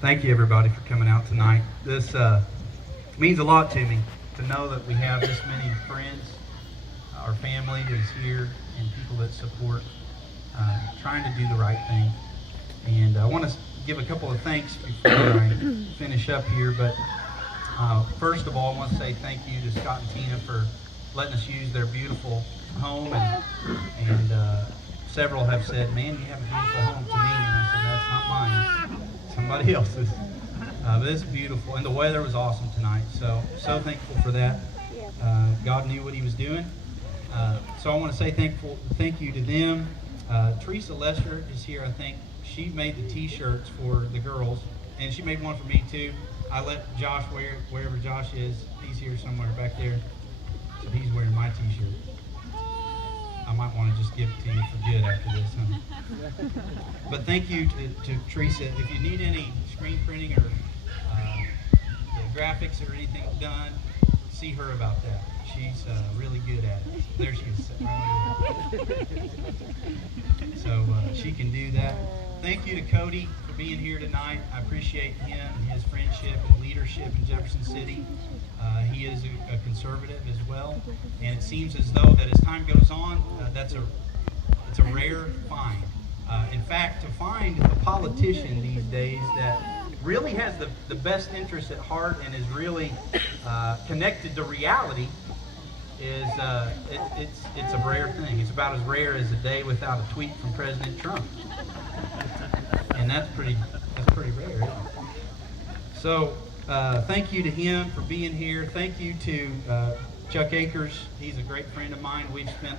Thank you, everybody, for coming out tonight. This means a lot to me to know that we have this many friends, our family that is here, and people that support trying to do the right thing. And I want to give a couple of thanks before I finish up here. But first of all, I want to say thank you to Scott and Tina for letting us use their beautiful home. And several have said, "Man, you have a beautiful home," to me. And I said, "That's not mine. It's somebody else's." But it's beautiful. And the weather was awesome tonight. So thankful for that. God knew what he was doing. So I want to say thank you to them. Teresa Lester is here, I think. She made the t-shirts for the girls, and she made one for me too. I let Josh wear it wherever Josh is. He's here somewhere back there. So he's wearing my t-shirt. I might want to just give it to you for good after this, huh? But thank you to Teresa. If you need any screen printing or the graphics or anything done, see her about that. She's really good at it. There she is, sitting right there. So she can do that. Thank you to Cody for being here tonight. I appreciate him and his friendship and leadership in Jefferson City. He is a conservative as well, and it seems as though that as time goes on, it's a rare find. In fact, to find a politician these days that really has the best interest at heart and is really connected to reality is it's a rare thing. It's about as rare as a day without a tweet from President Trump, and that's pretty rare, isn't it? So thank you to him for being here. Thank you to Chuck Akers. He's a great friend of mine. We've spent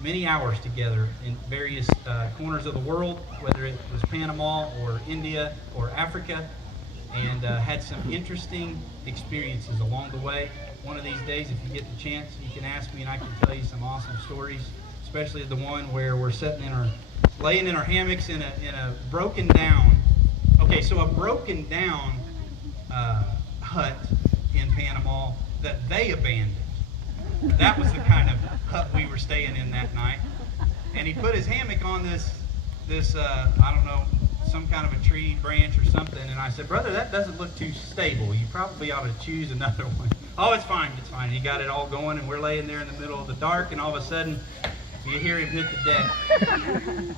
many hours together in various corners of the world, whether it was Panama or India or Africa, and had some interesting experiences along the way. One of these days, if you get the chance, you can ask me and I can tell you some awesome stories, especially the one where we're laying in our hammocks in a broken down, a broken down hut in Panama that they abandoned. That was the kind of hut we were staying in that night. And he put his hammock on this I don't know, some kind of a tree branch or something. And I said, "Brother, that doesn't look too stable. You probably ought to choose another one." "Oh, it's fine. He got it all going, and we're laying there in the middle of the dark, and all of a sudden, you hear him hit the deck.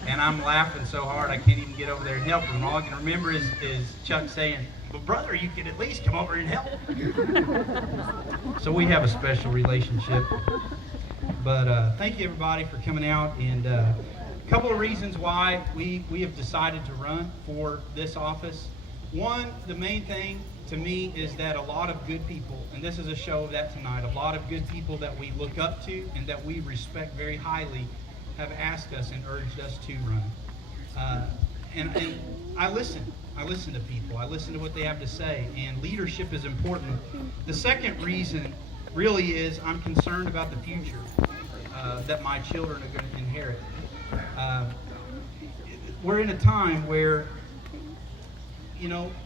And I'm laughing so hard I can't even get over there and help him. All I can remember is Chuck saying, "But brother, you could at least come over and help." So we have a special relationship. But thank you, everybody, for coming out. And a couple of reasons why we have decided to run for this office. One, the main thing to me is that a lot of good people, and this is a show of that tonight, a lot of good people that we look up to and that we respect very highly have asked us and urged us to run. And I listen. I listen to people. I listen to what they have to say, and leadership is important. The second reason really is I'm concerned about the future that my children are going to inherit. We're in a time where,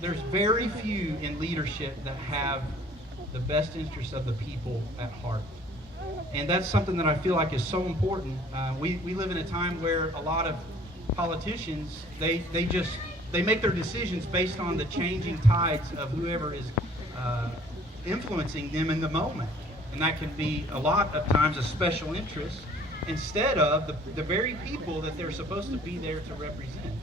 there's very few in leadership that have the best interests of the people at heart. And that's something that I feel like is so important. We live in a time where a lot of politicians, they make their decisions based on the changing tides of whoever is influencing them in the moment. And that can be a lot of times a special interest instead of the very people that they're supposed to be there to represent.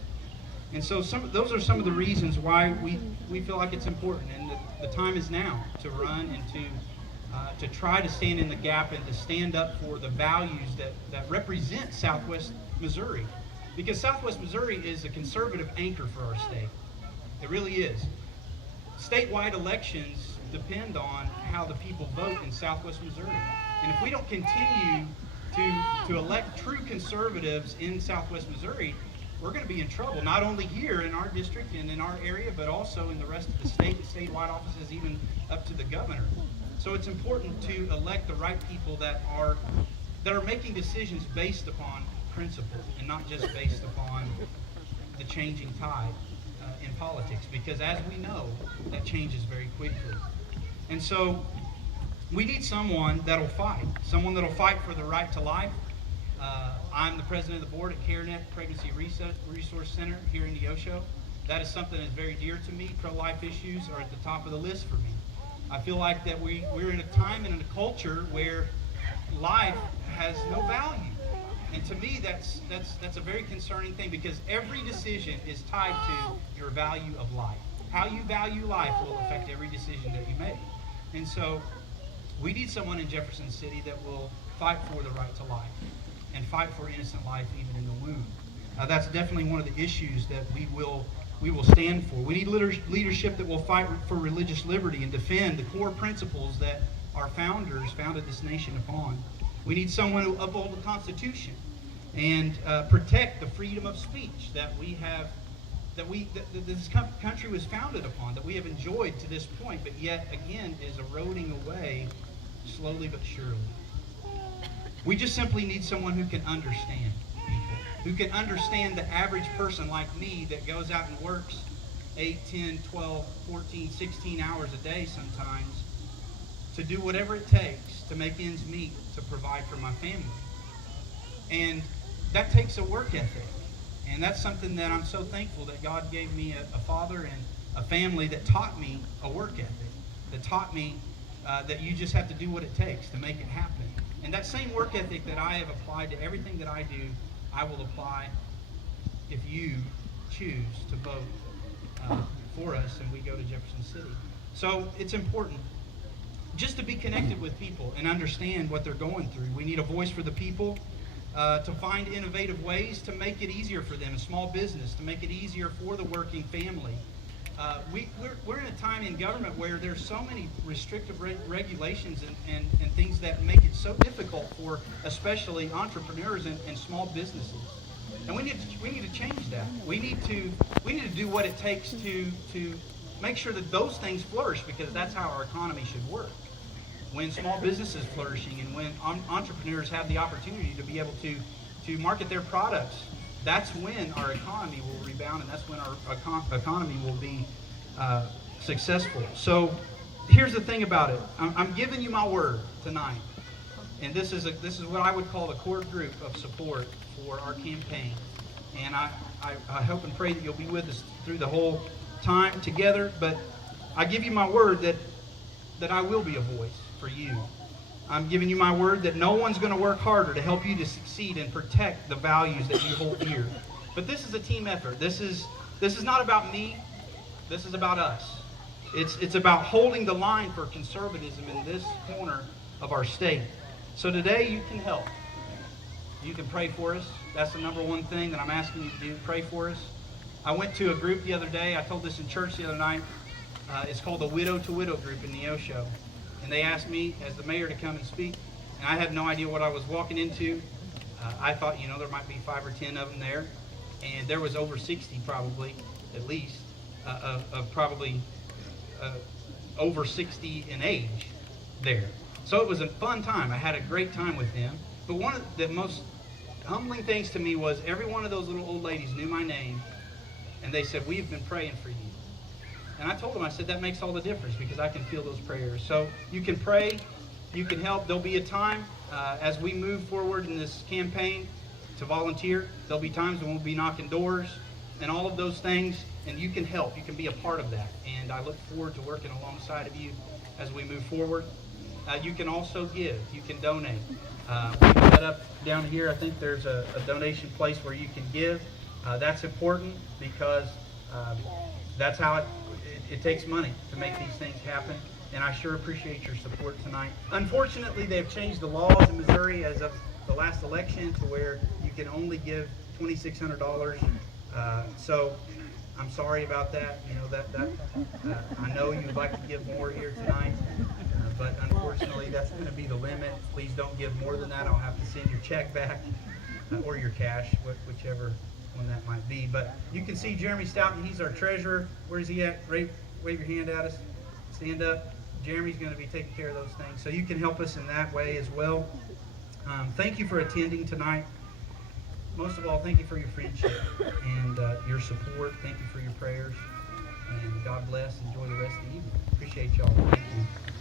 And so those are some of the reasons why we feel like it's important, and the time is now to run and to try to stand in the gap and to stand up for the values that represent Southwest Missouri. Because Southwest Missouri is a conservative anchor for our state. It really is. Statewide elections depend on how the people vote in Southwest Missouri. And if we don't continue to elect true conservatives in Southwest Missouri, we're going to be in trouble, not only here in our district and in our area, but also in the rest of the state, the statewide offices, even up to the governor. So it's important to elect the right people that are making decisions based upon principle and not just based upon the changing tide in politics, because as we know, that changes very quickly. And so we need someone that'll fight for the right to life. I'm the president of the board at CareNet Pregnancy Resource Center here in Neosho. That is something that's very dear to me. Pro-life issues are at the top of the list for me. I feel like that we're in a time and in a culture where life has no value. And to me, that's a very concerning thing, because every decision is tied to your value of life. How you value life will affect every decision that you make. And so we need someone in Jefferson City that will fight for the right to life and fight for innocent life even in the womb. That's definitely one of the issues that we will stand for. We need leadership that will fight for religious liberty and defend the core principles that our founders founded this nation upon. We need someone who will uphold the Constitution and protect the freedom of speech that this country was founded upon, that we have enjoyed to this point, but yet again is eroding away slowly but surely. We just simply need someone who can understand people, who can understand the average person like me that goes out and works 8, 10, 12, 14, 16 hours a day sometimes to do whatever it takes to make ends meet, to provide for my family. And that takes a work ethic. And that's something that I'm so thankful that God gave me a father and a family that taught me a work ethic, that taught me that you just have to do what it takes to make it happen. And that same work ethic that I have applied to everything that I do, I will apply if you choose to vote for us and we go to Jefferson City. So it's important just to be connected with people and understand what they're going through. We need a voice for the people. To find innovative ways to make it easier for them, a small business, to make it easier for the working family. We're in a time in government where there's so many restrictive regulations and things that make it so difficult for especially entrepreneurs and small businesses. And we need to change that. We need to do what it takes to make sure that those things flourish, because that's how our economy should work. When small business is flourishing and when entrepreneurs have the opportunity to be able to market their products, that's when our economy will rebound, and that's when our economy will be successful. So here's the thing about it. I'm giving you my word tonight, and this is what I would call the core group of support for our campaign. And I hope and pray that you'll be with us through the whole time together. But I give you my word that I will be a voice for you. I'm giving you my word that no one's going to work harder to help you to succeed and protect the values that you hold dear. But this is a team effort. This is not about me. This is about us. It's about holding the line for conservatism in this corner of our state. So today you can help. You can pray for us. That's the number one thing that I'm asking you to do. Pray for us. I went to a group the other day. I told this in church the other night. It's called the Widow to Widow group in Neosho. And they asked me as the mayor to come and speak. And I had no idea what I was walking into. I thought, there might be 5 or 10 of them there. And there was over 60 probably, at least, of probably over 60 in age there. So it was a fun time. I had a great time with them. But one of the most humbling things to me was every one of those little old ladies knew my name. And they said, "We've been praying for you." And I told them, I said, that makes all the difference, because I can feel those prayers. So you can pray, you can help. There'll be a time as we move forward in this campaign to volunteer. There'll be times when we'll be knocking doors and all of those things, and you can help. You can be a part of that. And I look forward to working alongside of you as we move forward. You can also give. You can donate. We set up down here, I think there's a donation place where you can give. That's important because that's how it takes money to make these things happen, and I sure appreciate your support tonight. Unfortunately, they've changed the laws in Missouri as of the last election to where you can only give $2,600. So I'm sorry about that. I know you'd like to give more here tonight, but unfortunately, that's going to be the limit. Please don't give more than that. I'll have to send your check back or your cash, whichever one that might be. But you can see Jeremy Stoughton. He's our treasurer. Where's he at? Wave your hand at us. Stand up. Jeremy's going to be taking care of those things. So you can help us in that way as well. Thank you for attending tonight. Most of all, thank you for your friendship and your support. Thank you for your prayers. And God bless. Enjoy the rest of the evening. Appreciate y'all. Thank you.